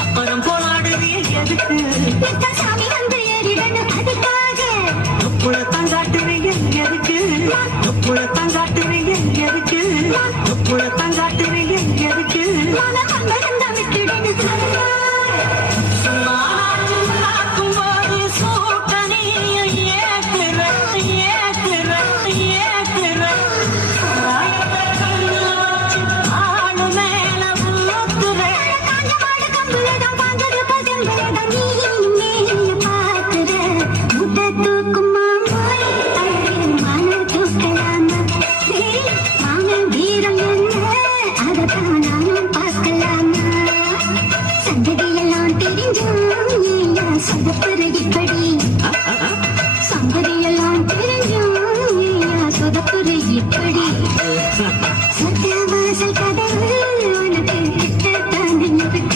அப்புறம் போராடுறிய எதுக்கு சாமி வந்து ஏறிடணும் அதுக்காக துப்புளத்தான் காட்டுறிய எதுக்கு துப்புளத்தான் காட்டுறிய எதுக்கு துப்புளத்தான்